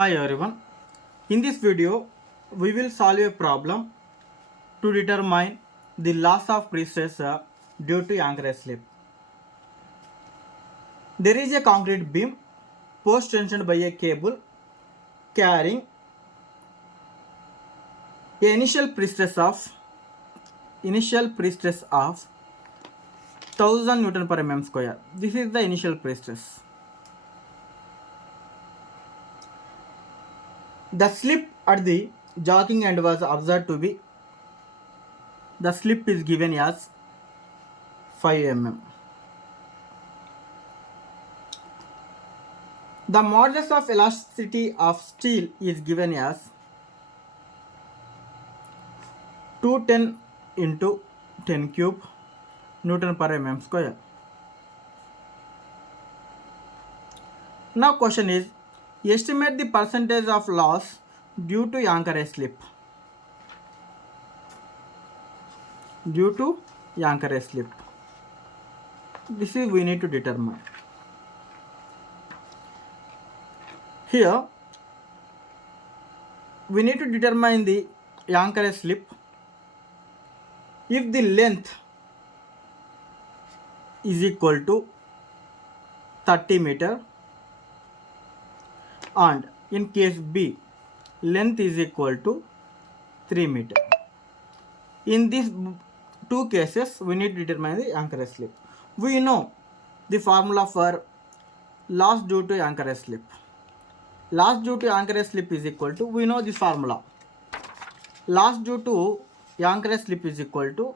Hi everyone. In this video, we will solve a problem to determine the loss of pre-stress due to anchorage slip. There is a concrete beam post-tensioned by a cable carrying a initial pre-stress of 1000 Newton per mm square. This is the initial pre-stress. The slip at the jogging end was observed to be the slip is given as 5 mm. The modulus of elasticity of steel is given as 210 into 10 cube Newton per mm square. Now question is, estimate the percentage of loss due to anchorage slip. Due to anchorage slip. This is we need to determine. Here we need to determine the anchorage slip if the length is equal to 30 meter and in case B length is equal to 3 meter. In these two cases we need to determine the anchorage slip. We know the formula for loss due to anchorage slip. Loss due to anchorage slip is equal to, we know this formula. Loss due to anchorage slip is equal to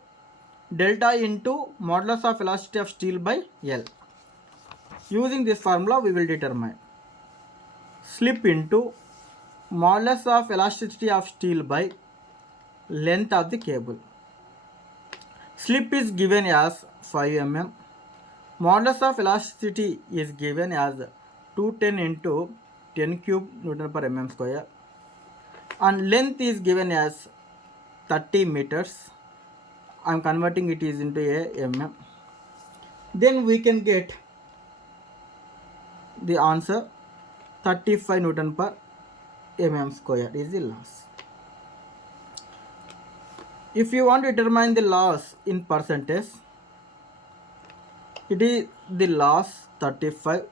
delta into modulus of elasticity of steel by L. Using this formula we will determine slip into modulus of elasticity of steel by length of the cable. Slip is given as 5 mm. Modulus of elasticity is given as 210 into 10 cube Newton per mm square. And length is given as 30 meters. I am converting it is into a mm. Then we can get the answer 35 Newton per mm square is the loss. If you want to determine the loss in percentage, it is the loss 35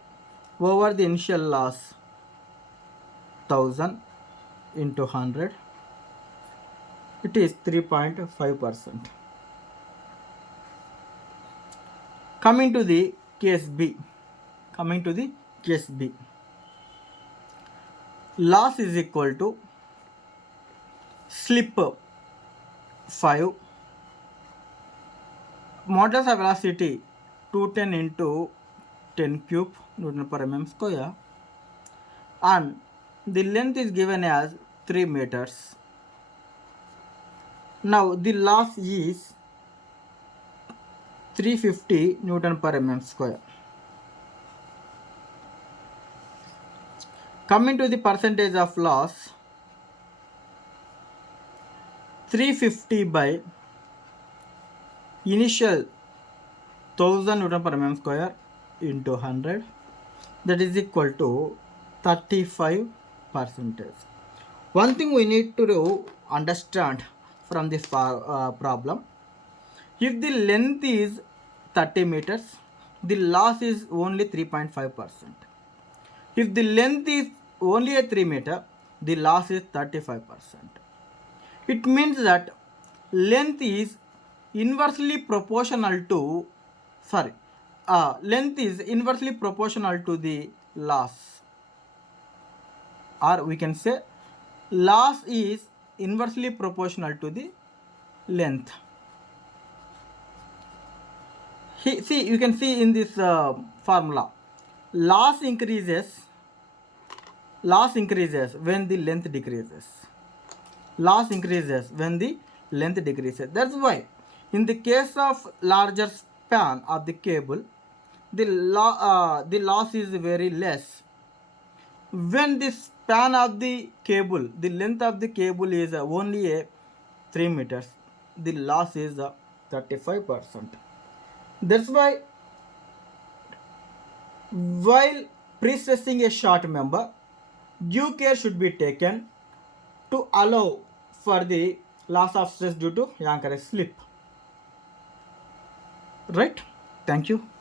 over the initial loss 1000 into 100. It is 3.5%. Coming to the case B. Loss is equal to slip 5, modulus of velocity 210 into 10 cube Newton per mm square, and the length is given as 3 meters. Now the loss is 350 Newton per mm square. Coming to the percentage of loss, 350 by initial 1000 Newton per mm square into 100, that is equal to 35%. One thing we need to understand from this problem, if the length is 30 meters, the loss is only 3.5%. If the length is only a 3 meter, the loss is 35%. It means that length is inversely proportional to the loss, or we can say loss is inversely proportional to the length. See, you can see in this formula, loss increases when the length decreases. That's why in the case of larger span of the cable, the loss is very less. When the span of the cable, the length of the cable is only a 3 meters, the loss is 35%. That's why while pre-stressing a short member, due care should be taken to allow for the loss of stress due to anchorage slip. Right? Thank you.